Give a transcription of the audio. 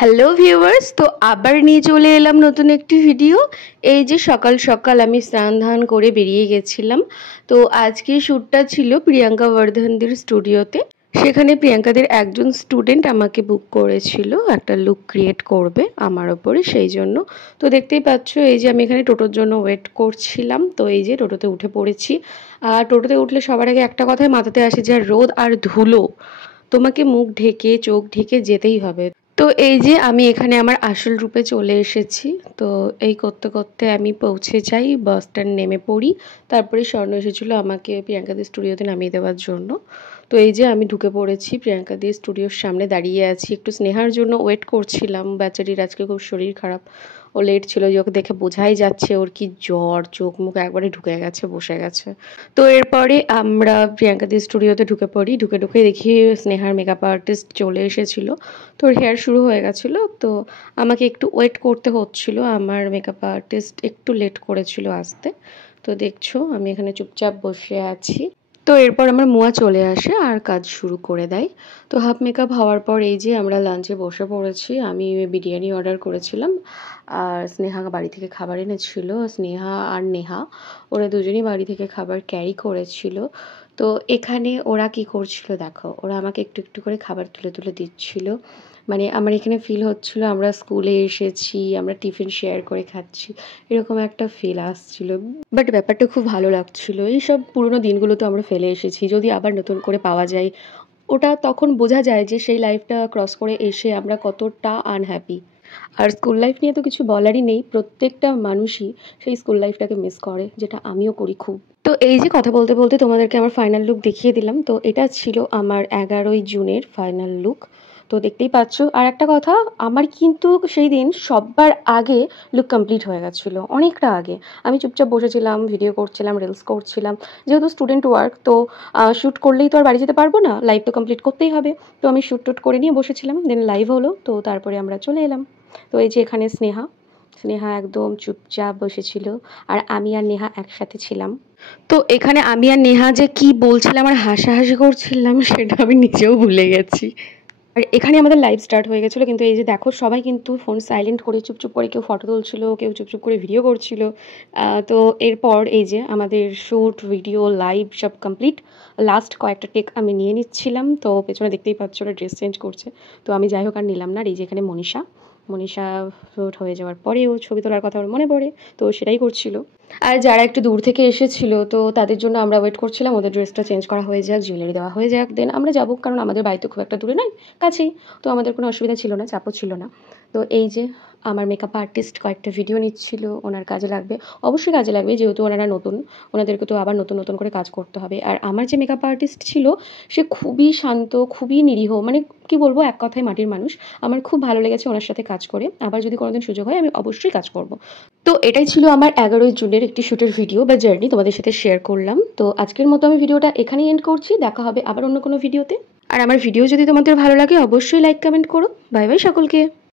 Hello viewers, তো আবার নিয়ে চলে এলাম নতুন একটি ভিডিও। এই যে সকাল সকাল আমি স্নান ধান করে বেরিয়ে গেছিলাম। তো আজকে শ্যুটটা ছিল প্রিয়াঙ্কা বর্ধনদের স্টুডিওতে। সেখানে প্রিয়াঙ্কাদের একজন স্টুডেন্ট আমাকে বুক করেছিল একটা লুক ক্রিয়েট করবে আমার ওপরে, সেই জন্য। তো দেখতেই পাচ্ছ এই যে আমি এখানে টোটোর জন্য ওয়েট করছিলাম। তো এই যে টোটোতে উঠে পড়েছি। আর টোটোতে উঠলে সবার আগে একটা কথাই মাথাতে আসে যে রোদ আর ধুলো, তোমাকে মুখ ঢেকে চোখ ঢেকে যেতেই হবে। তো এই যে আমি এখানে আমার আসল রূপে চলে এসেছি। তো এই করতে করতে আমি পৌঁছে যাই, বাস স্ট্যান্ড নেমে পড়ি। তারপরে স্বর্ণ এসেছিলো আমাকে প্রিয়াঙ্কাদের স্টুডিওতে নামিয়ে দেওয়ার জন্য। তো এই যে আমি ঢুকে পড়েছি, প্রিয়াঙ্কাদের স্টুডিওর সামনে দাঁড়িয়ে আছি, একটু স্নেহার জন্য ওয়েট করছিলাম। বেচারির আজকে খুব শরীর খারাপ, ও লেট ছিল, যে ওকে দেখে বোঝাই যাচ্ছে ওর কি জ্বর, চোখ মুখ একবারে ঢুকে গেছে, বসে গেছে। তো এরপরে আমরা প্রিয়াঙ্কাদের স্টুডিওতে ঢুকে পড়ি। ঢুকে ঢুকে দেখি স্নেহার মেকআপ আর্টিস্ট চলে এসেছিলো। তো ওর হেয়ার শুরু হয়ে গেছিলো, তো আমাকে একটু ওয়েট করতে হচ্ছিলো। আমার মেকআপ আর্টিস্ট একটু লেট করেছিল আসতে। তো দেখছো আমি এখানে চুপচাপ বসে আছি। তো এরপর আমার মুয়া চলে আসে আর কাজ শুরু করে দেয়। তো হাফ মেকআপ হওয়ার পর এই যে আমরা লাঞ্চে বসে পড়েছি। আমি বিরিয়ানি অর্ডার করেছিলাম, আর স্নেহা বাড়ি থেকে খাবার এনেছিল। স্নেহা আর নেহা ওরা দুজনেই বাড়ি থেকে খাবার ক্যারি করেছিল। তো এখানে ওরা কি করছিল দেখো, ওরা আমাকে একটু একটু করে খাবার তুলে তুলে দিচ্ছিল। মানে আমার এখানে ফিল হচ্ছিল আমরা স্কুলে এসেছি, আমরা টিফিন শেয়ার করে খাচ্ছি, এরকম একটা ফিল আসছিল। বাট ব্যাপারটা খুব ভালো লাগছিল। এইসব পুরোনো দিনগুলো তো আমরা ফেলে এসেছি, যদি আবার নতুন করে পাওয়া যায় ওটা তখন বোঝা যায় যে সেই লাইফটা ক্রস করে এসে আমরা কতটা আনহ্যাপি। আর স্কুল লাইফ নিয়ে তো কিছু বলারই নেই, প্রত্যেকটা মানুষই সেই স্কুল লাইফটাকে মিস করে, যেটা আমিও করি খুব। তো এই যে কথা বলতে বলতে তোমাদেরকে আমার ফাইনাল লুক দেখিয়ে দিলাম। তো এটা ছিল আমার 11ই জুনের ফাইনাল লুক। তো দেখতেই পাচ্ছ। আর একটা কথা, আমার কিন্তু সেই দিন সবার আগে লুক কমপ্লিট হয়ে গেছিলো, অনেকটা আগে। আমি চুপচাপ বসেছিলাম, ভিডিও করছিলাম, রিলস করছিলাম। যেহেতু স্টুডেন্ট ওয়ার্ক, তো শ্যুট করলেই তো আর বাড়ি যেতে পারবো না, লাইভ তো কমপ্লিট করতেই হবে। তো আমি শ্যুট টুট করে নিয়ে বসেছিলাম, দেন লাইভ হলো, তো তারপরে আমরা চলে এলাম। তো এই যে এখানে স্নেহা স্নেহা একদম চুপচাপ বসেছিল, আর আমি আর নেহা একসাথে ছিলাম। তো এখানে আমি আর নেহা যে কি বলছিলাম আর হাসাহাসি করছিলাম সেটা আমি নিজেও ভুলে গেছি। আর এখানে আমাদের লাইভ স্টার্ট হয়ে গেছিলো, কিন্তু এই যে দেখো সবাই কিন্তু ফোন সাইলেন্ট করে চুপচুপ করে, কেউ ফটো তুলছিল, কেউ চুপচুপ করে ভিডিও করছিল। তো এরপর এই যে আমাদের শ্যুট ভিডিও লাইভ সব কমপ্লিট। লাস্ট কয়েকটা টেক আমি নিয়ে নিচ্ছিলাম। তো পেছনে দেখতেই পাচ্ছ ওরা ড্রেস চেঞ্জ করছে। তো আমি যাই হোক আর নিলাম না। আর এই যে এখানে মনীষা মনীষা শ্যুট হয়ে যাওয়ার পরেও ছবি তোলার কথা ওর মনে পড়ে, তো সেটাই করছিল। আর যারা একটু দূর থেকে এসেছিল, তো তাদের জন্য আমরা ওয়েট করছিলাম, ওদের ড্রেসটা চেঞ্জ করা হয়ে যাক, জুয়েলারি দেওয়া হয়ে যাক, দেন আমরা যাবো। কারণ আমাদের বাড়ি তো খুব একটা দূরে নয়, কাছেই। তো আমাদের কোনো অসুবিধা ছিল না, চাপও ছিল না। তো এই যে আমার মেকআপ আর্টিস্ট কয়েকটা ভিডিও নিচ্ছিল, ওনার কাজে লাগবে, অবশ্যই কাজে লাগবে, যেহেতু ওনারা নতুন, ওনাদেরকে তো আবার নতুন নতুন করে কাজ করতে হবে। আর আমার যে মেকআপ আর্টিস্ট ছিল সে খুবই শান্ত, খুবই নিরীহ, মানে কি বলবো, এক কথায় মাটির মানুষ। আমার খুব ভালো লেগেছে ওনার সাথে কাজ করে। আবার যদি কোনোদিন সুযোগ হয় আমি অবশ্যই কাজ করব। তো এটাই ছিল আমার 11ই জুনের একটি শ্যুটের ভিডিও বা জার্নি, তোমাদের সাথে শেয়ার করলাম। তো আজকের মতো আমি ভিডিওটা এখানেই এন্ড করছি, দেখা হবে আবার অন্য কোনো ভিডিওতে। আর আমার ভিডিও যদি তোমাদের ভালো লাগে অবশ্যই লাইক কমেন্ট করো। বাই বাই সকলকে।